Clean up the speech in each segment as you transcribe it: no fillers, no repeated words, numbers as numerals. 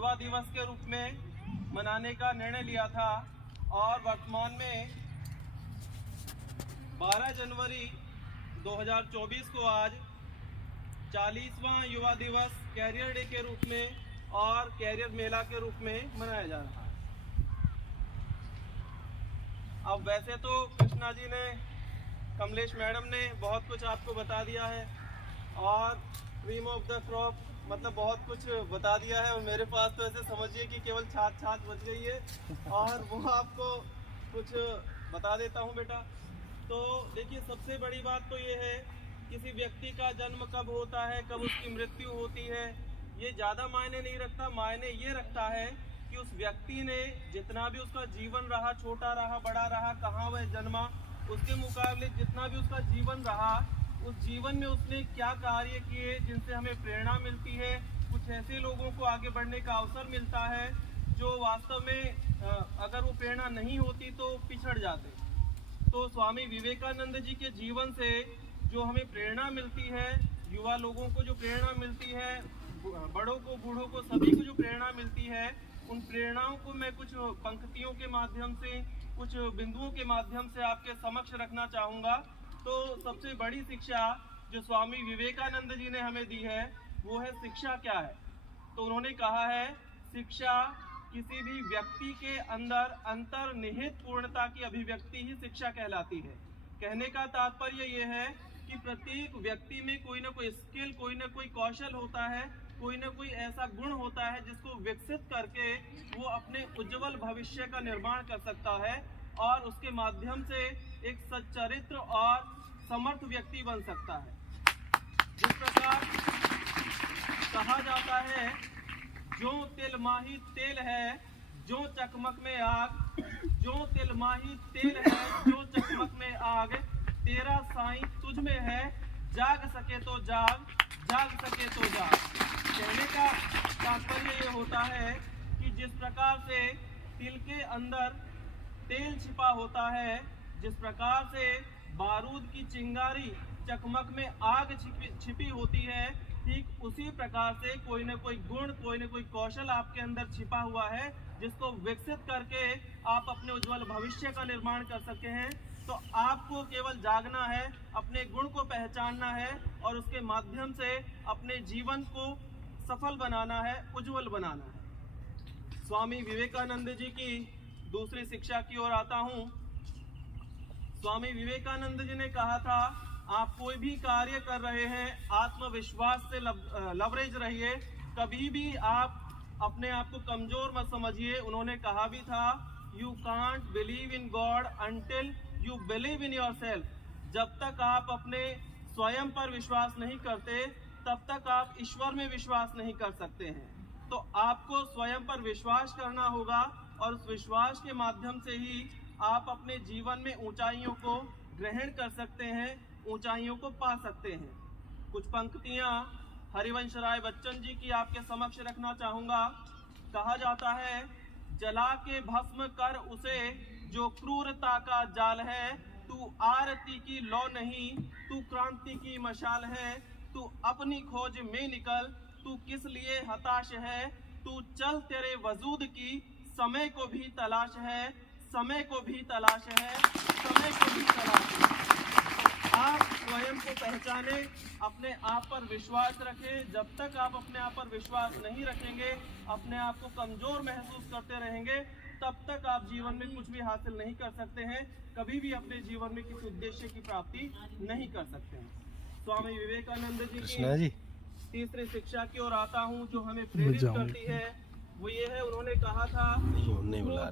युवा दिवस के रूप में मनाने का निर्णय लिया था और वर्तमान में 12 जनवरी 2024 को आज 40वां युवा दिवस कैरियर डे के रूप में और कैरियर मेला के रूप में मनाया जा रहा है। अब वैसे तो कृष्णा जी ने, कमलेश मैडम ने बहुत कुछ आपको बता दिया है और क्रीम ऑफ द क्रॉप मतलब बहुत कुछ बता दिया है और मेरे पास तो ऐसे समझिए कि केवल छाछ बच गई है और वो आपको कुछ बता देता हूँ बेटा। तो देखिए, सबसे बड़ी बात तो ये है, किसी व्यक्ति का जन्म कब होता है, कब उसकी मृत्यु होती है, ये ज़्यादा मायने नहीं रखता। मायने ये रखता है कि उस व्यक्ति ने जितना भी उसका जीवन रहा, छोटा रहा, बड़ा रहा, कहाँ वह जन्मा, उसके मुकाबले जितना भी उसका जीवन रहा, उस जीवन में उसने क्या कार्य किए जिनसे हमें प्रेरणा मिलती है। कुछ ऐसे लोगों को आगे बढ़ने का अवसर मिलता है जो वास्तव में अगर वो प्रेरणा नहीं होती तो पिछड़ जाते। तो स्वामी विवेकानंद जी के जीवन से जो हमें प्रेरणा मिलती है, युवा लोगों को जो प्रेरणा मिलती है, बड़ों को, बूढ़ों को, सभी को जो प्रेरणा मिलती है, उन प्रेरणाओं को मैं कुछ पंक्तियों के माध्यम से, कुछ बिंदुओं के माध्यम से आपके समक्ष रखना चाहूँगा। तो सबसे बड़ी शिक्षा जो स्वामी विवेकानंद जी ने हमें दी है वो है शिक्षा क्या है। तो उन्होंने कहा है, शिक्षा किसी भी व्यक्ति के अंदर अंतर्निहित पूर्णता की अभिव्यक्ति ही शिक्षा कहलाती है। कहने का तात्पर्य ये है कि प्रत्येक व्यक्ति में कोई ना कोई स्किल, कोई ना कोई कौशल होता है, कोई ना कोई ऐसा गुण होता है जिसको विकसित करके वो अपने उज्जवल भविष्य का निर्माण कर सकता है और उसके माध्यम से एक सच्चरित्र और समर्थ व्यक्ति बन सकता है। जिस प्रकार कहा जाता है, जो तिल माही तेल है, जो चकमक में आग, जो तिल माही तेल है, जो चकमक में आग, तेरा साईं तुझ में है, जाग सके तो जाग, जाग सके तो जाग। कहने का तात्पर्य ये होता है कि जिस प्रकार से तिल के अंदर तेल छिपा होता है, जिस प्रकार से बारूद की चिंगारी चकमक में आग छिपी होती है, ठीक उसी प्रकार से कोई न कोई गुण, कोई न कोई कौशल आपके अंदर छिपा हुआ है जिसको विकसित करके आप अपने उज्जवल भविष्य का निर्माण कर सके हैं। तो आपको केवल जागना है, अपने गुण को पहचानना है और उसके माध्यम से अपने जीवन को सफल बनाना है, उज्जवल बनाना है। स्वामी विवेकानंद जी की दूसरी शिक्षा की ओर आता हूँ। स्वामी विवेकानंद जी ने कहा था, आप कोई भी कार्य कर रहे हैं, आत्मविश्वास से लवरेज रहिए, कभी भी आप अपने आप को कमजोर मत समझिए। उन्होंने कहा भी था, you can't believe in God until you believe in yourself. जब तक आप अपने स्वयं पर विश्वास नहीं करते, तब तक आप ईश्वर में विश्वास नहीं कर सकते हैं। तो आपको स्वयं पर विश्वास करना होगा और उस विश्वास के माध्यम से ही आप अपने जीवन में ऊंचाइयों को ग्रहण कर सकते हैं, ऊंचाइयों को पा सकते हैं। कुछ पंक्तियां हरिवंश राय बच्चन जी की आपके समक्ष रखना चाहूँगा। कहा जाता है, जला के भस्म कर उसे जो क्रूरता का जाल है, तू आरती की लौ नहीं, तू क्रांति की मशाल है, तू अपनी खोज में निकल, तू किस लिए हताश है, तू चल तेरे वजूद की समय को भी तलाश है, समय को भी तलाश है, समय को भी तलाश है। आप स्वयं को पहचाने, अपने आप पर विश्वास रखें। जब तक आप अपने आप पर विश्वास नहीं रखेंगे, अपने आप को कमजोर महसूस करते रहेंगे, तब तक आप जीवन में कुछ भी हासिल नहीं कर सकते हैं, कभी भी अपने जीवन में किसी उद्देश्य की प्राप्ति नहीं कर सकते हैं। स्वामी विवेकानंद जी की तीसरी शिक्षा की ओर आता हूँ जो हमें प्रेरित करती है, वो ये है, उन्होंने कहा था,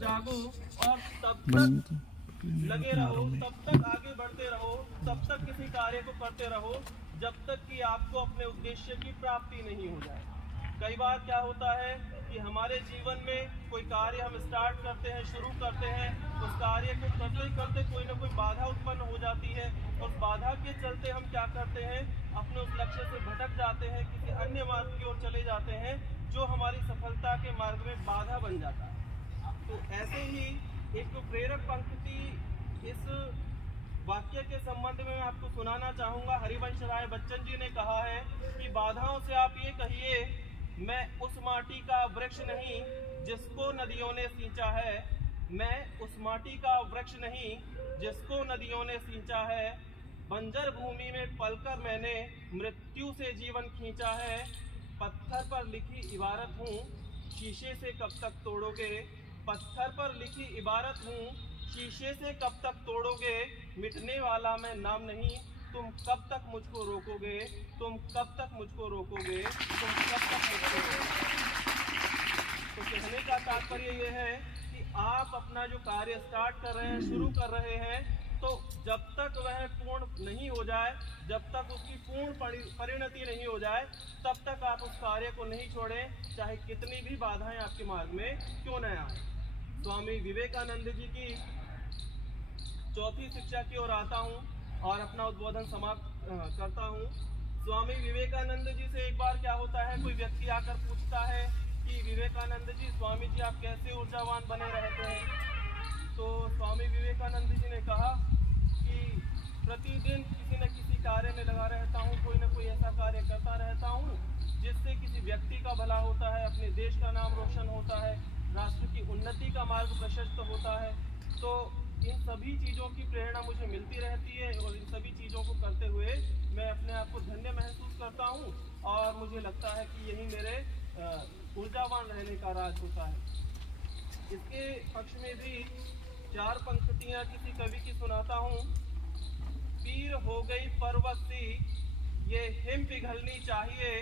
जागो और तब तक लगे रहो, तब तक आगे बढ़ते रहो, तब तक किसी कार्य को करते रहो जब तक कि आपको अपने उद्देश्य की प्राप्ति नहीं हो जाए। कई बार क्या होता है कि हमारे जीवन में कोई कार्य हम स्टार्ट करते हैं, शुरू करते हैं, उस कार्य को करते करते कोई ना कोई बाधा उत्पन्न हो जाती है और बाधा के चलते हम क्या करते हैं, अपने उस लक्ष्य से भटक जाते हैं, किसी अन्य मार्ग की ओर चले जाते हैं जो हमारी सफलता के मार्ग में बाधा बन जाता है। तो ऐसे ही एक तो प्रेरक पंक्ति इस वाक्य के संबंध में मैं आपको सुनाना चाहूँगा। हरिवंश राय बच्चन जी ने कहा है कि बाधाओं से आप ये कहिए मैं उस माटी का वृक्ष नहीं जिसको नदियों ने सींचा है। मैं उस माटी का वृक्ष नहीं जिसको नदियों ने सींचा है। बंजर भूमि में पलकर मैंने मृत्यु से जीवन खींचा है। पत्थर पर लिखी इबारत हूँ, शीशे से कब तक तोड़ोगे। पत्थर पर लिखी इबारत हूँ, शीशे से कब तक तोड़ोगे। मिटने वाला मैं नाम नहीं, तुम कब तक मुझको रोकोगे। तुम कब तक मुझको रोकोगे। तुम कब तक मुझको रोकोगे। तो कहने का तात्पर्य ये है कि आप अपना जो कार्य स्टार्ट कर रहे हैं, शुरू कर रहे हैं, तो जब तक वह पूर्ण नहीं हो जाए, जब तक उसकी पूर्ण परिणति नहीं हो जाए, तब तक आप उस कार्य को नहीं छोड़ें, चाहे कितनी भी बाधाएं आपके मार्ग में क्यों न आए। स्वामी विवेकानंद जी की चौथी शिक्षा की ओर आता हूँ और अपना उद्बोधन समाप्त करता हूँ। स्वामी विवेकानंद जी से एक बार क्या होता है, कोई व्यक्ति आकर पूछता है कि विवेकानंद जी, स्वामी जी आप कैसे ऊर्जावान बने रहते हैं। तो स्वामी विवेकानंद जी ने कहा कि प्रतिदिन किसी न किसी कार्य में लगा रहता हूँ, कोई न कोई ऐसा कार्य करता रहता हूँ जिससे किसी व्यक्ति का भला होता है, अपने देश का नाम रोशन होता है, राष्ट्र की उन्नति का मार्ग प्रशस्त होता है। तो इन सभी चीज़ों की प्रेरणा मुझे मिलती रहती है और इन सभी चीज़ों को करते हुए मैं अपने आप को धन्य महसूस करता हूँ और मुझे लगता है कि यही मेरे ऊर्जावान रहने का राज होता है। इसके पक्ष में भी 4 पंक्तियाँ किसी कवि की सुनाता हूँ। पीर हो गई पर्वत सी ये हिम पिघलनी चाहिए।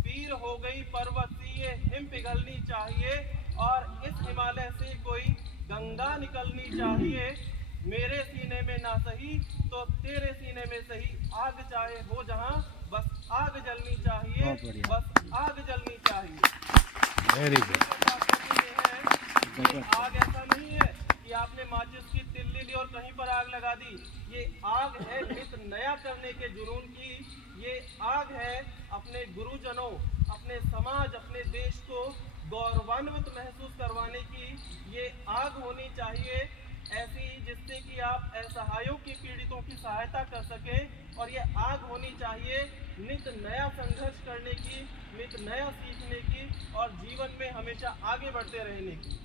पीर हो गई पर्वत सी ये हिम पिघलनी चाहिए और इस हिमालय से कोई गंगा निकलनी चाहिए। मेरे सीने में ना सही तो तेरे सीने में सही, आग चाहे हो जहां, बस आग जलनी चाहिए, बस आग जलनी चाहिए। Very good. आग ऐसा नहीं है कि आपने माचिस की तिल्ली ली और कहीं पर आग लगा दी। ये आग है नित नया करने के जुनून की। ये आग है अपने गुरुजनों, अपने समाज, अपने देश को गौरवान्वित महसूस करवाने की। ये आग होनी चाहिए ऐसी जिससे कि आप असहायों की, पीड़ितों की सहायता कर सकें। और ये आग होनी चाहिए नित नया संघर्ष करने की, नित नया सीखने की और जीवन में हमेशा आगे बढ़ते रहने की।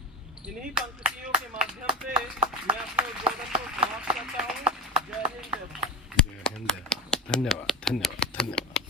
इन्हीं पंक्तियों के माध्यम से मैं अपने उद्बोधन को समाप्त करता हूँ। जय हिंद, जय भारत। जय हिंद। धन्यवाद, धन्यवाद, धन्यवाद।